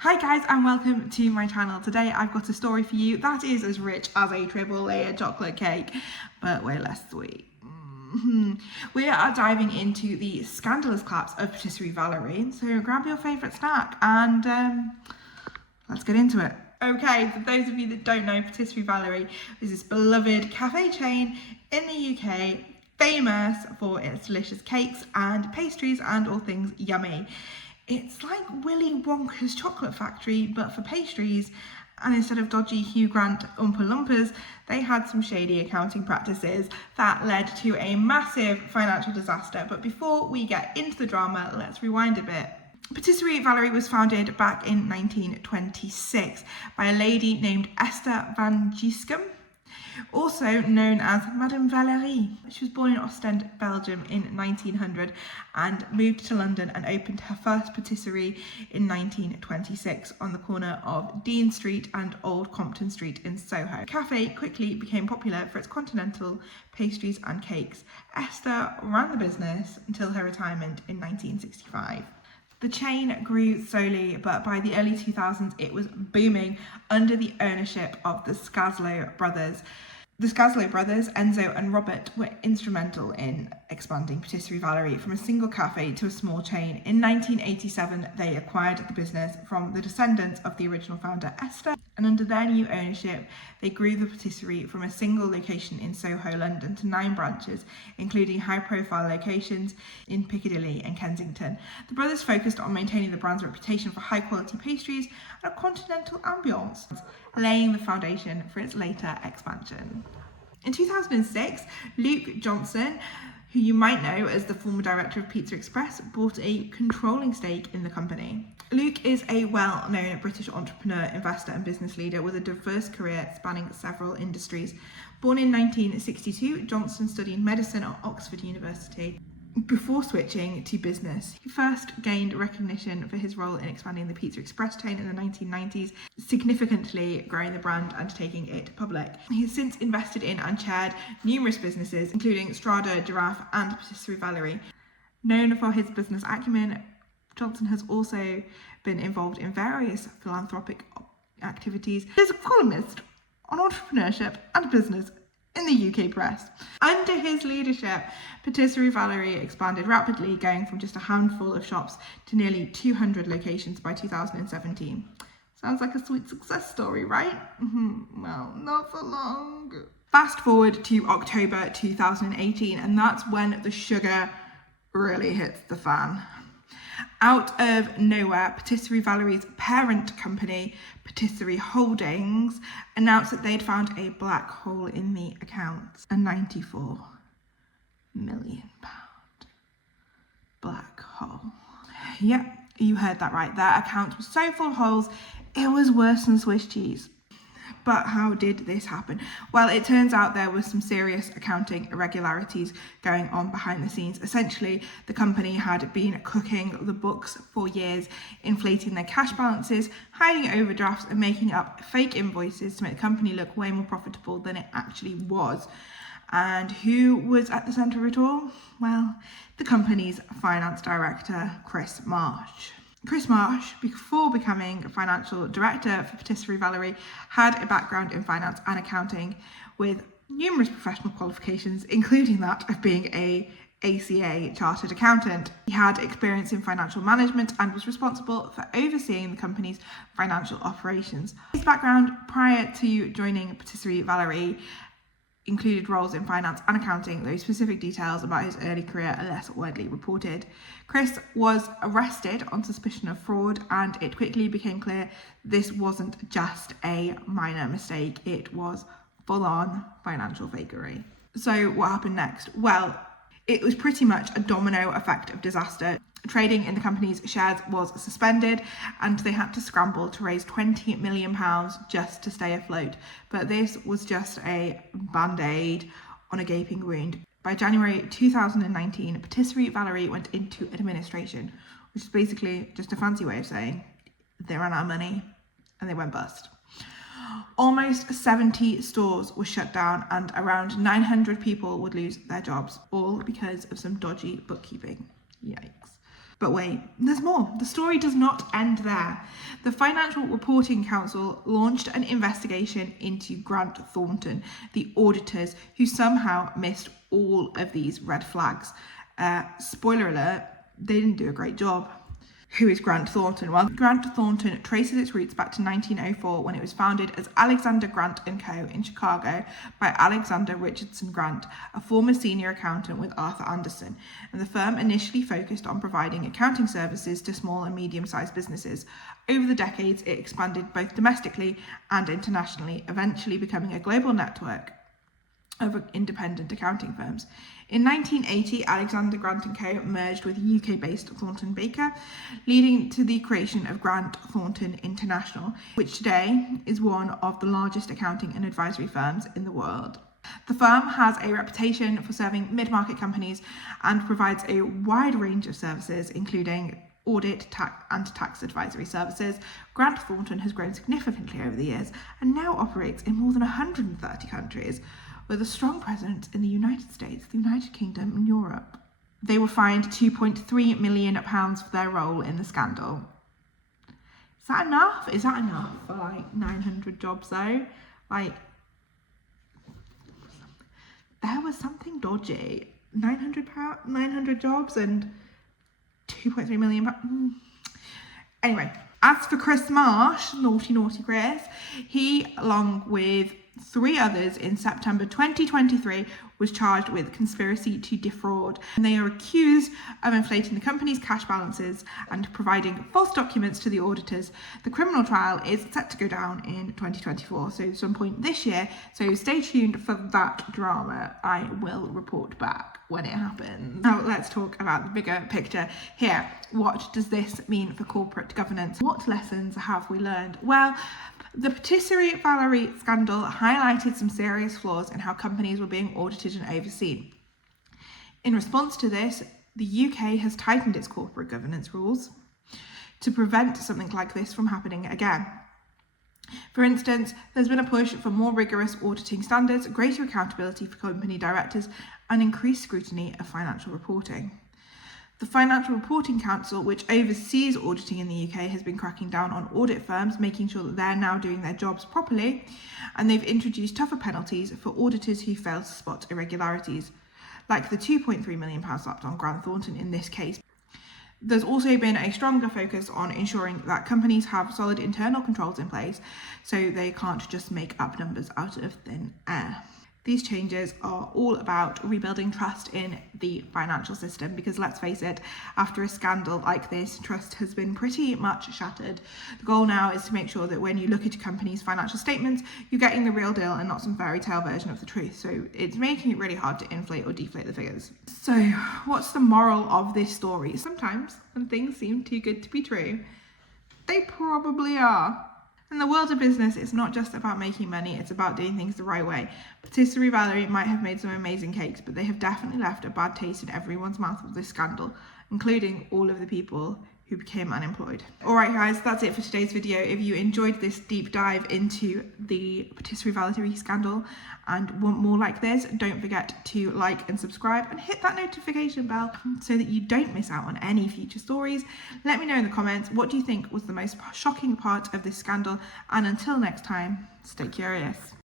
Hi guys and welcome to my channel. Today I've got a story for you that is as rich as a triple layer chocolate cake, but way less sweet. We are diving into the scandalous collapse of Patisserie Valerie, so grab your favourite snack and let's get into it. Okay, for those of you that don't know, Patisserie Valerie is this beloved cafe chain in the UK, famous for its delicious cakes and pastries and all things yummy. It's like Willy Wonka's chocolate factory, but for pastries, and instead of dodgy Hugh Grant Oompa Loompas, they had some shady accounting practices that led to a massive financial disaster. But before we get into the drama, let's rewind a bit. Patisserie Valerie was founded back in 1926 by a lady named Esther van Giscum, also known as Madame Valerie. She was born in Ostend, Belgium in 1900 and moved to London and opened her first patisserie in 1926 on the corner of Dean Street and Old Compton Street in Soho. The cafe quickly became popular for its continental pastries and cakes. Esther ran the business until her retirement in 1965. The chain grew slowly, but by the early 2000s, it was booming under the ownership of the Skazlo brothers. The Skazlo brothers, Enzo and Robert, were instrumental in expanding Patisserie Valerie from a single cafe to a small chain. In 1987, they acquired the business from the descendants of the original founder, Esther, and under their new ownership, they grew the patisserie from a single location in Soho, London, to 9 branches, including high-profile locations in Piccadilly and Kensington. The brothers focused on maintaining the brand's reputation for high-quality pastries and a continental ambience, laying the foundation for its later expansion. In 2006, Luke Johnson, who you might know as the former director of Pizza Express, bought a controlling stake in the company. Luke is a well-known British entrepreneur, investor and business leader with a diverse career spanning several industries. Born in 1962, Johnson studied medicine at Oxford University before switching to business. He first gained recognition for his role in expanding the Pizza Express chain in the 1990s, significantly growing the brand and taking it public. He has since invested in and chaired numerous businesses, including Strada, Giraffe and Patisserie Valerie. Known for his business acumen, Johnson has also been involved in various philanthropic activities. He's a columnist on entrepreneurship and business in the UK press. Under his leadership, Patisserie Valerie expanded rapidly, going from just a handful of shops to nearly 200 locations by 2017. Sounds like a sweet success story, right? Well, not for long. Fast forward to October 2018, and that's when the sugar really hits the fan. Out of nowhere, Patisserie Valerie's parent company, Patisserie Holdings, announced that they'd found a black hole in the accounts. A £94 million black hole. Yep, you heard that right. Their account was so full of holes, it was worse than Swiss cheese. But how did this happen? Well, it turns out there was some serious accounting irregularities going on behind the scenes. Essentially, the company had been cooking the books for years, inflating their cash balances, hiding overdrafts, and making up fake invoices to make the company look way more profitable than it actually was. And who was at the centre of it all? Well, the company's finance director, Chris Marsh. Chris Marsh, before becoming financial director for Patisserie Valerie, had a background in finance and accounting with numerous professional qualifications, including that of being a ACA chartered accountant. He had experience in financial management and was responsible for overseeing the company's financial operations. His background prior to joining Patisserie Valerie included roles in finance and accounting, though specific details about his early career are less widely reported. Chris was arrested on suspicion of fraud, and it quickly became clear this wasn't just a minor mistake, it was full-on financial fakery. So what happened next? Well, it was pretty much a domino effect of disaster. Trading in the company's shares was suspended and they had to scramble to raise £20 million just to stay afloat. But this was just a band-aid on a gaping wound. By January 2019, Patisserie Valerie went into administration, which is basically just a fancy way of saying they ran out of money and they went bust. Almost 70 stores were shut down and around 900 people would lose their jobs, all because of some dodgy bookkeeping. Yikes. But wait, there's more. The story does not end there. The Financial Reporting Council launched an investigation into Grant Thornton, the auditors who somehow missed all of these red flags. Spoiler alert, they didn't do a great job. Who is Grant Thornton? Well, Grant Thornton traces its roots back to 1904 when it was founded as Alexander Grant & Co. in Chicago by Alexander Richardson Grant, a former senior accountant with Arthur Anderson. And the firm initially focused on providing accounting services to small and medium-sized businesses. Over the decades, it expanded both domestically and internationally, eventually becoming a global network of independent accounting firms. In 1980, Alexander Grant & Co. merged with UK-based Thornton Baker, leading to the creation of Grant Thornton International, which today is one of the largest accounting and advisory firms in the world. The firm has a reputation for serving mid-market companies and provides a wide range of services, including audit, tax advisory services. Grant Thornton has grown significantly over the years and now operates in more than 130 countries, with a strong presence in the United States, the United Kingdom, and Europe. They were fined £2.3 million for their role in the scandal. Is that enough? Is that enough for like 900 jobs though? Like, there was something dodgy. 900 jobs and £2.3 million. Anyway, as for Chris Marsh, naughty Chris, he, along with 3 others in September 2023, was charged with conspiracy to defraud. And they are accused of inflating the company's cash balances and providing false documents to the auditors. The criminal trial is set to go down in 2024, so some point this year. So stay tuned for that drama. I will report back when it happens. Now let's talk about the bigger picture here. What does this mean for corporate governance? What lessons have we learned? Well, the Patisserie Valerie scandal highlighted some serious flaws in how companies were being audited and overseen. In response to this, the UK has tightened its corporate governance rules to prevent something like this from happening again. For instance, there's been a push for more rigorous auditing standards, greater accountability for company directors, and increased scrutiny of financial reporting. The Financial Reporting Council, which oversees auditing in the UK, has been cracking down on audit firms, making sure that they're now doing their jobs properly, and they've introduced tougher penalties for auditors who fail to spot irregularities, like the £2.3 million slapped on Grant Thornton in this case. There's also been a stronger focus on ensuring that companies have solid internal controls in place so they can't just make up numbers out of thin air. These changes are all about rebuilding trust in the financial system because, let's face it, after a scandal like this, trust has been pretty much shattered. The goal now is to make sure that when you look at a company's financial statements, you're getting the real deal and not some fairy tale version of the truth. So it's making it really hard to inflate or deflate the figures. So what's the moral of this story? Sometimes when things seem too good to be true, they probably are. In the world of business, it's not just about making money, it's about doing things the right way. Patisserie Valerie might have made some amazing cakes, but they have definitely left a bad taste in everyone's mouth with this scandal, including all of the people who became unemployed. Alright guys, that's it for today's video. If you enjoyed this deep dive into the Patisserie Valerie scandal and want more like this, don't forget to like and subscribe and hit that notification bell so that you don't miss out on any future stories. Let me know in the comments, what do you think was the most shocking part of this scandal? And until next time, stay curious.